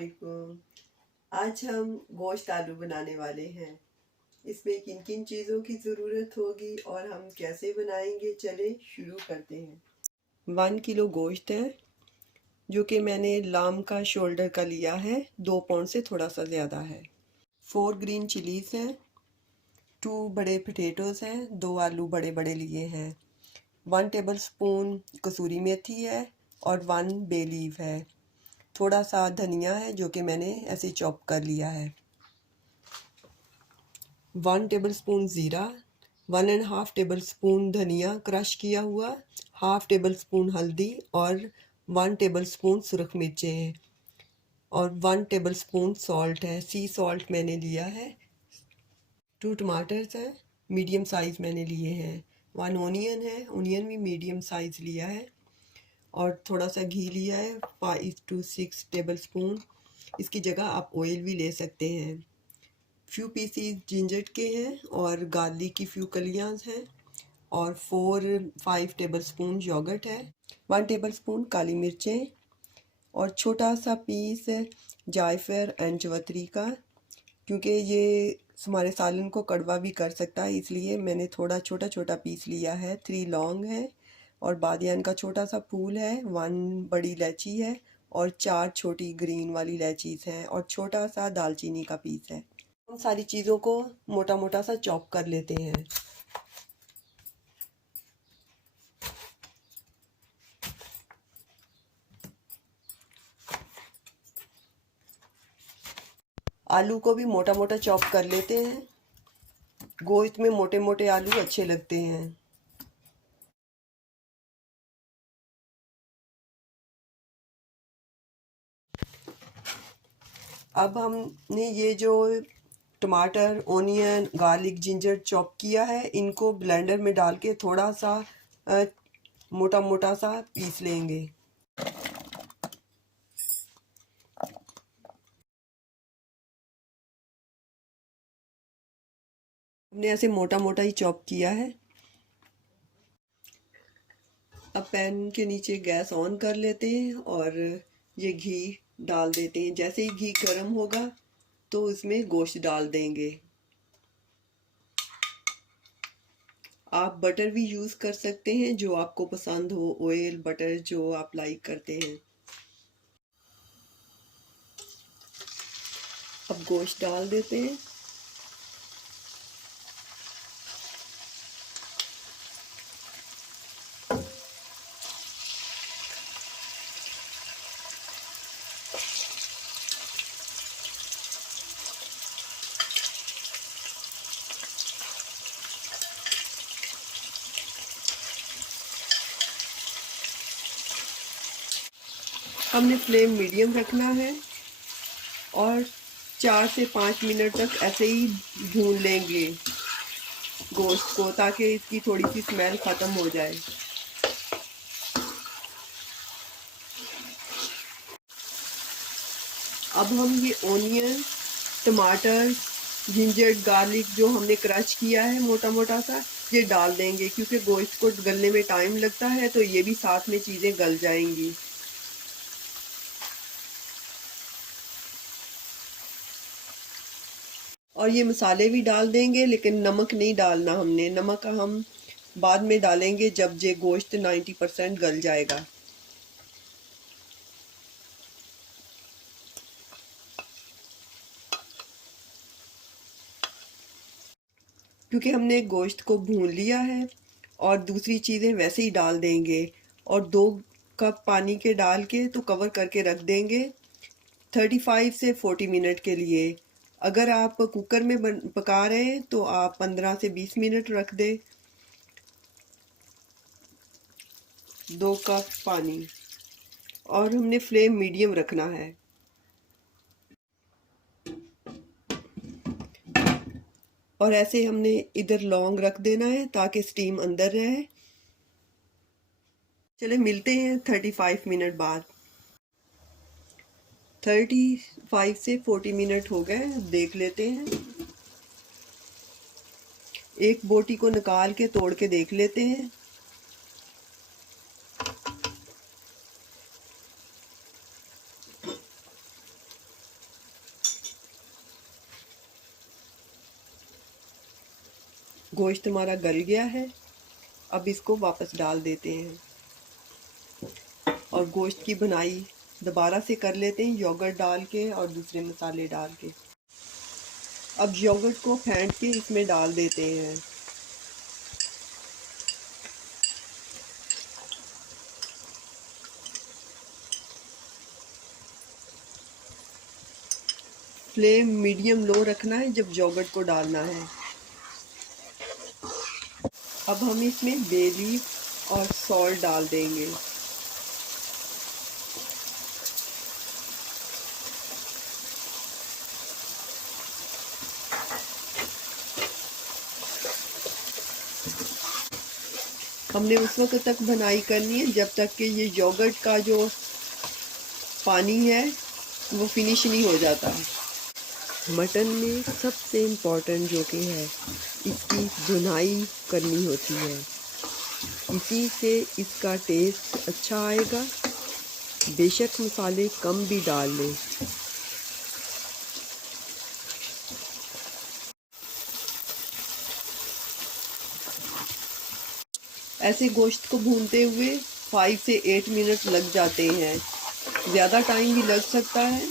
अस्सलामुअलैकुम। आज हम गोश्त आलू बनाने वाले हैं। इसमें किन किन चीज़ों की ज़रूरत होगी और हम कैसे बनाएंगे, चले शुरू करते हैं। 1 किलो गोश्त है जो कि मैंने लाम का शोल्डर का लिया है, 2 पाउंड से थोड़ा सा ज़्यादा है। 4 ग्रीन चिलीज़ हैं, 2 बड़े पोटैटोज़ हैं, 2 आलू बड़े बड़े लिए हैं, 1 टेबल स्पून कसूरी मेथी है और 1 बे लीफ है। थोड़ा सा धनिया है जो कि मैंने ऐसे चॉप कर लिया है। 1 टेबल स्पून ज़ीरा, 1.5 टेबल स्पून धनिया क्रश किया हुआ, हाफ टेबल स्पून हल्दी और 1 टेबल स्पून सुरख मिर्चें हैं और 1 टेबल स्पून सॉल्ट है, सी सॉल्ट मैंने लिया है। 2 टमाटर्स हैं, मीडियम साइज़ मैंने लिए हैं। 1 ओनियन है, ओनियन भी मीडियम साइज़ लिया है और थोड़ा सा घी लिया है, 5 to 6 टेबल स्पून। इसकी जगह आप ऑयल भी ले सकते हैं। फ्यू पीसीज जिंजर के हैं और गार्लिक की फ्यू कलियां हैं और 4-5 टेबल स्पून योगर्ट है, 1 टेबल स्पून काली मिर्चें और छोटा सा पीस जायफल एंड जवतरी का, क्योंकि ये हमारे सालन को कड़वा भी कर सकता है, इसलिए मैंने थोड़ा छोटा छोटा पीस लिया है। 3 लौंग है और बादियान का छोटा सा फूल है, 1 बड़ी इलायची है और 4 छोटी ग्रीन वाली इलायचीज़ हैं और छोटा सा दालचीनी का पीस है। उन सारी चीज़ों को मोटा मोटा सा चॉप कर लेते हैं। आलू को भी मोटा मोटा चॉप कर लेते हैं। गोश्त में मोटे मोटे आलू अच्छे लगते हैं। अब हमने ये जो टमाटर, ओनियन, गार्लिक, जिंजर चॉप किया है, इनको ब्लेंडर में डाल के थोड़ा सा मोटा मोटा सा पीस लेंगे। हमने ऐसे मोटा मोटा ही चॉप किया है। अब पैन के नीचे गैस ऑन कर लेते हैं और ये घी डाल देते हैं। जैसे ही घी गर्म होगा तो इसमें गोश्त डाल देंगे। आप बटर भी यूज़ कर सकते हैं, जो आपको पसंद हो, ऑयल बटर जो आप लाइक करते हैं। अब गोश्त डाल देते हैं। हमने फ्लेम मीडियम रखना है और 4 से 5 मिनट तक ऐसे ही भून लेंगे गोश्त को, ताकि इसकी थोड़ी सी स्मेल ख़त्म हो जाए। अब हम ये ओनियन, टमाटर, जिंजर, गार्लिक जो हमने क्रश किया है मोटा मोटा सा, ये डाल देंगे, क्योंकि गोश्त को गलने में टाइम लगता है, तो ये भी साथ में चीज़ें गल जाएंगी। और ये मसाले भी डाल देंगे, लेकिन नमक नहीं डालना हमने। नमक हम बाद में डालेंगे जब ये गोश्त 90% गल जाएगा। क्योंकि हमने गोश्त को भून लिया है और दूसरी चीज़ें वैसे ही डाल देंगे और 2 कप पानी के डाल के तो कवर करके रख देंगे 35 से 40 मिनट के लिए। अगर आप कुकर में पका रहे हैं तो आप 15 से 20 मिनट रख दें। 2 कप पानी और हमने फ्लेम मीडियम रखना है। और ऐसे हमने इधर लौंग रख देना है ताकि स्टीम अंदर रहे। चले मिलते हैं 35 मिनट बाद। 35 से 40 मिनट हो गए, देख लेते हैं। एक बोटी को निकाल के तोड़ के देख लेते हैं। गोश्त हमारा गल गया है। अब इसको वापस डाल देते हैं और गोश्त की बनाई दोबारा से कर लेते हैं, योगर्ट डाल के और दूसरे मसाले डाल के। अब योगर्ट को फेंट के इसमें डाल देते हैं। फ्लेम मीडियम लो रखना है जब योगर्ट को डालना है। अब हम इसमें बे लीफ और सॉल्ट डाल देंगे। हमने उस वक्त तक बनाई करनी है जब तक कि ये योगर्ट का जो पानी है वो फिनिश नहीं हो जाता। मटन में सबसे इम्पोर्टेंट जो कि है, इसकी भुनाई करनी होती है। इसी से इसका टेस्ट अच्छा आएगा। बेशक मसाले कम भी डाल लें। ऐसे गोश्त को भूनते हुए 5 से 8 मिनट लग जाते हैं, ज़्यादा टाइम भी लग सकता है।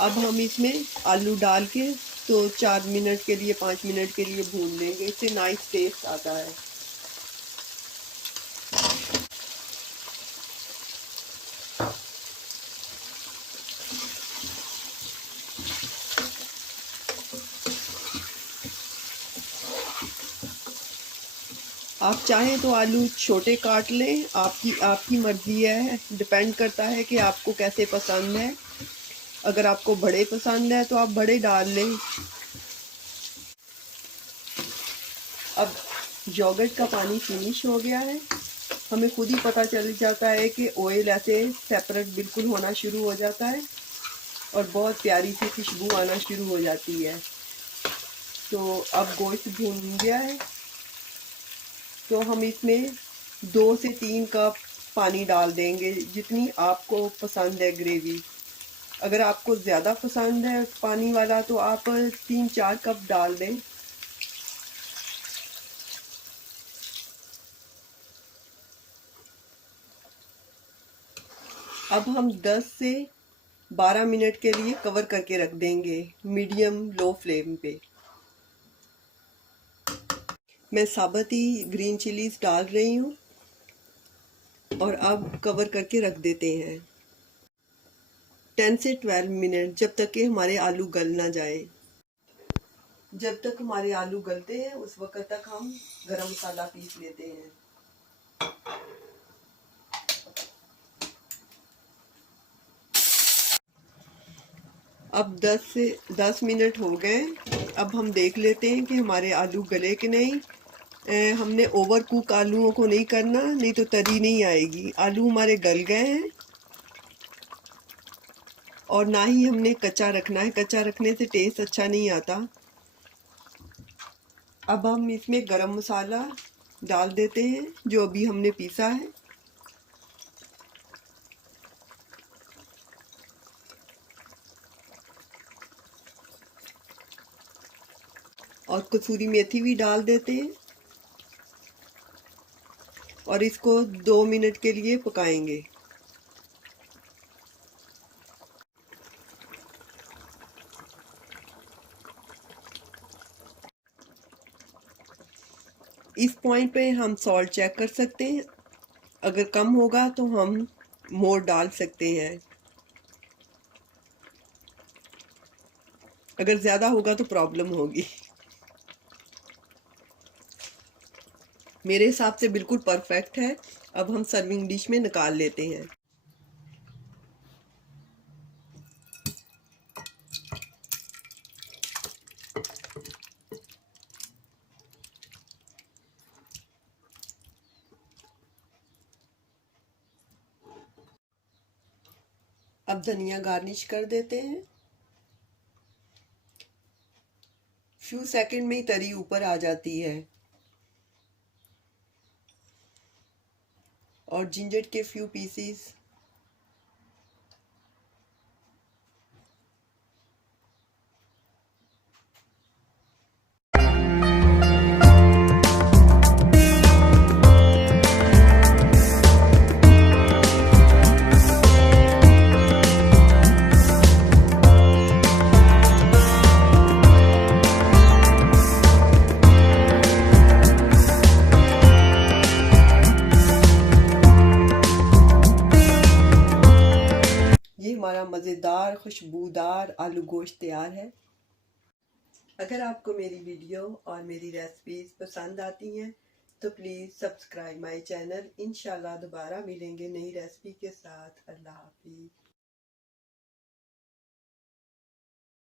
अब हम इसमें आलू डाल के तो 4 मिनट के लिए 5 मिनट के लिए भून लेंगे, इससे नाइस टेस्ट आता है। आप चाहें तो आलू छोटे काट लें, आपकी मर्ज़ी है, डिपेंड करता है कि आपको कैसे पसंद है। अगर आपको बड़े पसंद है तो आप बड़े डाल लें। अब योगर्ट का पानी फिनिश हो गया है। हमें खुद ही पता चल जाता है कि ऑयल ऐसे सेपरेट बिल्कुल होना शुरू हो जाता है और बहुत प्यारी सी खुशबू आना शुरू हो जाती है। तो अब गोश्त भून गया है, तो हम इसमें 2 से 3 कप पानी डाल देंगे, जितनी आपको पसंद है ग्रेवी। अगर आपको ज़्यादा पसंद है पानी वाला तो आप 3-4 कप डाल दें। अब हम 10 से 12 मिनट के लिए कवर करके रख देंगे, मीडियम लो फ्लेम पे। मैं साबुत ही ग्रीन चिलीज डाल रही हूँ और अब कवर करके रख देते हैं 10 से 12 मिनट, जब तक कि हमारे आलू गल ना जाए। जब तक हमारे आलू गलते हैं उस वक्त तक हम गरम मसाला पीस लेते हैं। अब 10 मिनट हो गए। अब हम देख लेते हैं कि हमारे आलू गले कि नहीं। हमने ओवर कुक आलूओं को नहीं करना, नहीं तो तरी नहीं आएगी। आलू हमारे गल गए हैं और ना ही हमने कच्चा रखना है, कच्चा रखने से टेस्ट अच्छा नहीं आता। अब हम इसमें गरम मसाला डाल देते हैं जो अभी हमने पीसा है, और कसूरी मेथी भी डाल देते हैं और इसको 2 मिनट के लिए पकाएंगे। इस पॉइंट पे हम सॉल्ट चेक कर सकते हैं, अगर कम होगा तो हम मोर डाल सकते हैं, अगर ज़्यादा होगा तो प्रॉब्लम होगी। मेरे हिसाब से बिल्कुल परफेक्ट है। अब हम सर्विंग डिश में निकाल लेते हैं। अब धनिया गार्निश कर देते हैं। फ्यू सेकंड में ही तरी ऊपर आ जाती है और जिंजर के फ्यू पीसीस हमारा मज़ेदार खुशबूदार आलू गोश्त तैयार है। अगर आपको मेरी वीडियो और मेरी रेसिपीज़ पसंद आती हैं तो प्लीज़ सब्सक्राइब माय चैनल। इंशाल्लाह दोबारा मिलेंगे नई रेसिपी के साथ। अल्लाह हाफिज़।